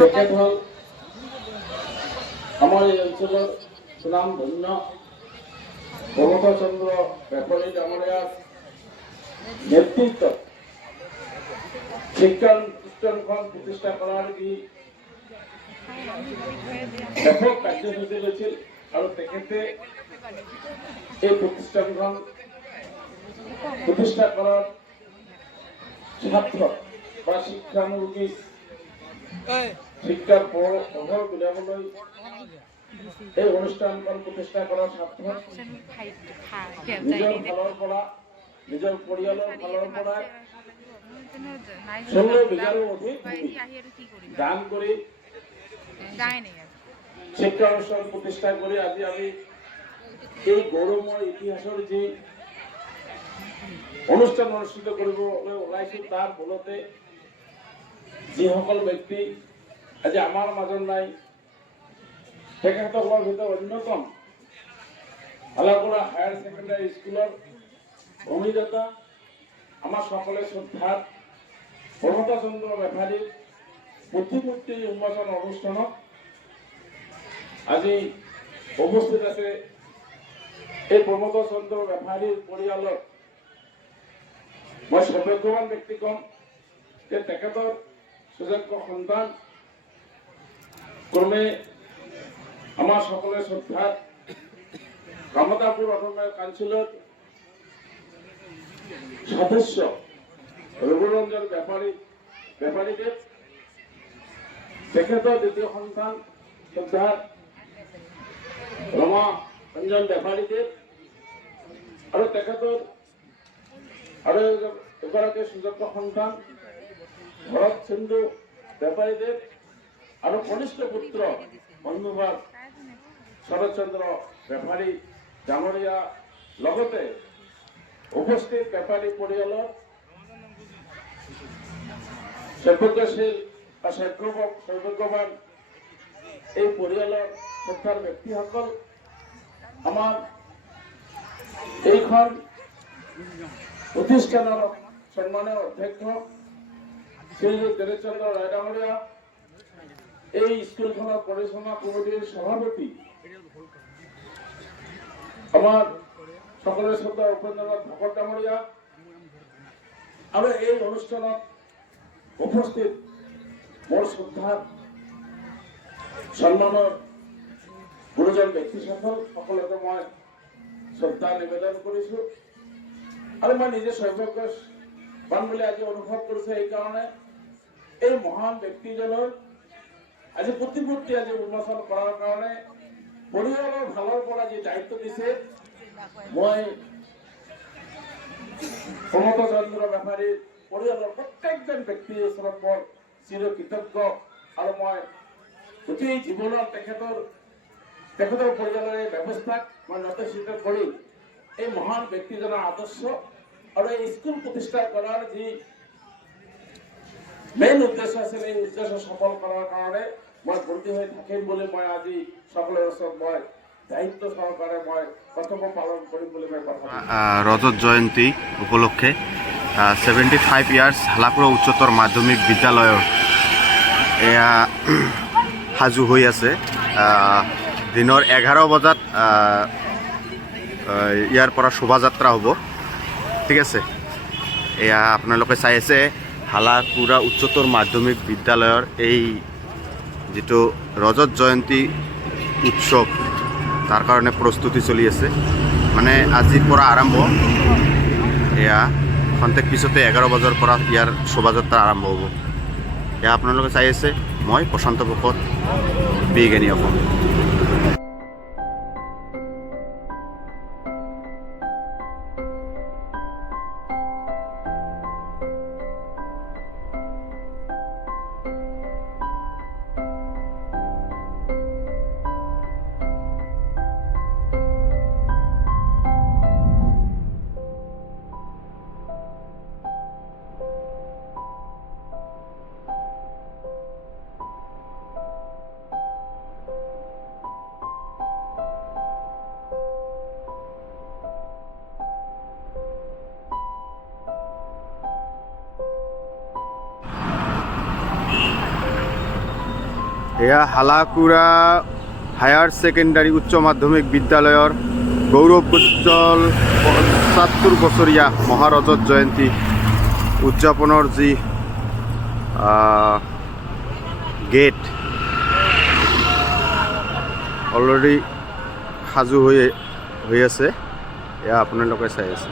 তেখেত হ'ল আমাৰ এই অঞ্চলৰ সুনাম ধন্য প্ৰমথ চন্দ্ৰ বেপাৰী ডাঙৰীয়াৰ নেতৃত্বত শিক্ষা প্ৰতিষ্ঠানখন প্ৰতিষ্ঠা কৰাৰ যি ব্যাপক কাৰ্যসূচী লৈছিল আৰু তেখেতে এই প্ৰতিষ্ঠানখন প্ৰতিষ্ঠা কৰাৰ ছাত্ৰ বা শিক্ষানুৰাগী শিক্ষাৰ প্ৰভাৱ বিলাবলৈ এই অনুষ্ঠানখন প্ৰতিষ্ঠা কৰাৰ ছাত্ৰত নিজৰ ফালৰ পৰা নিজৰ পৰিয়ালৰ ফালৰ পৰা 16 বিঘাৰো অধিক দান কৰি শিক্ষা অনুষ্ঠান প্ৰতিষ্ঠা কৰি আজি আমি এই গৌৰৱময় ইতিহাসৰ যি অনুষ্ঠান অনুষ্ঠিত কৰিবলৈ ওলাইছো তাৰ ফলতে যিসকল ব্যক্তি আজি আমাৰ মাজত নাই তেখেতসকলৰ ভিতৰত অন্যতম আলাপুৰা হায়াৰ ছেকেণ্ডাৰী স্কুলৰ ভূমিদাতা আমাৰ সকলে শ্ৰদ্ধাৰ প্ৰমথ চন্দ্ৰ বেপাৰীৰ প্ৰতিমূৰ্তি উন্মোচন অনুষ্ঠানত আজি উপস্থিত আছে এই প্ৰমথ চন্দ্ৰ বেপাৰীৰ পৰিয়ালৰ মই সৌভাগ্যৱান ব্যক্তি কম যে তেখেতৰ সুযোগ্য সন্তান ক্ৰমে আমাৰ সকলে শ্ৰদ্ধাৰ কামতাপুৰ অট'নমাস কাউন্সিলৰ সদস্য ৰঘুৰঞ্জন বেপাৰীদেৱ তেখেতৰ দ্বিতীয় সন্তান শ্ৰদ্ধাৰ ৰমা ৰঞ্জন বেপাৰীদেৱ আৰু তেখেতৰ আৰু এগৰাকী সুযোগ্য সন্তান ভৰত সিন্ধু বেপাৰীদেৱ আৰু কনিষ্ঠ পুত্ৰ বন্ধুভাগ শৰৎচন্দ্ৰ বেপাৰী ডাঙৰীয়া লগতে উপস্থিত বেপাৰী পৰিয়ালৰ সৌভাগ্যশীল বা সৌভাগ্যৱান এই পৰিয়ালৰ শ্ৰদ্ধাৰ ব্যক্তিসকল আমাৰ এইখন প্ৰতিষ্ঠানৰ সন্মানীয় অধ্যক্ষ শ্ৰীযুত দিনেশ চন্দ্ৰ ৰায় ডাঙৰীয়া এই স্কুলখনৰ পৰিচালনা কমিটিৰ সভাপতি আমাৰ সকলোৰে শ্ৰদ্ধা উপেন্দ্ৰনাথ ভকত ডাঙৰীয়া আৰু এই অনুষ্ঠানত উপস্থিত মোৰ শ্ৰদ্ধাৰ সন্মানৰ গুৰুজন ব্যক্তিসকল সকলোকে মই শ্ৰদ্ধা নিবেদন কৰিছো আৰু মই নিজে সৌভাগ্যৱান বুলি আজি অনুভৱ কৰিছো এইকাৰণে এই মহান ব্যক্তিজনৰ আজি প্ৰতিমূৰ্তি আজি উন্মোচন কৰাৰ কাৰণে পৰিয়ালৰ ভালৰ পৰা যি দায়িত্ব দিছে মই প্ৰমথ চন্দ্ৰ বেপাৰীৰ পৰিয়ালৰ প্ৰত্যেকজন ব্যক্তিৰ ওচৰত মই চিৰকৃতজ্ঞ আৰু মই গোটেই জীৱনত তেখেতৰ পৰিয়ালৰ এই ব্যৱস্থাক মই নতশিত কৰি এই মহান ব্যক্তিজনৰ আদৰ্শ আৰু এই স্কুল প্ৰতিষ্ঠা কৰাৰ যি মেইন উদ্দেশ্য আছিল এই উদ্দেশ্য সফল কৰাৰ কাৰণে মই ব্ৰতী হৈ থাকিম বুলি মই আজি সকলোৰে ওচৰত মই দায়িত্ব সহকাৰে মই কৰ্তব্য পালন কৰিম বুলি মই কথা ৰজত জয়ন্তী উপলক্ষে 75 ইয়াৰ্ছ হালাপুৰা উচ্চতৰ মাধ্যমিক বিদ্যালয়ৰ এয়া সাজু হৈ আছে দিনৰ 11 বজাত ইয়াৰ পৰা শোভাযাত্ৰা হ'ব ঠিক আছে এয়া আপোনালোকে চাই আছে হালাপুৰা উচ্চতৰ মাধ্যমিক বিদ্যালয়ৰ এই যিটো ৰজত জয়ন্তী উৎসৱ তাৰ কাৰণে প্ৰস্তুতি চলি আছে মানে আজিৰ পৰা আৰম্ভ এয়া খন্তেক পিছতে 11 বজাৰ পৰা ইয়াৰ শোভাযাত্ৰা আৰম্ভ হ'ব এয়া আপোনালোকে চাই আছে মই প্ৰশান্ত ভকত বিজ্ঞানী অসম এয়া হালাকুৰা হায়াৰ ছেকেণ্ডাৰী উচ্চ মাধ্যমিক বিদ্যালয়ৰ গৌৰৱোজ্জ্বল ৭৫ বছৰীয়া মহাৰজত জয়ন্তী উদযাপনৰ যি গেট অলৰেডি সাজু হৈ আছে, এয়া আপোনালোকে চাই আছে।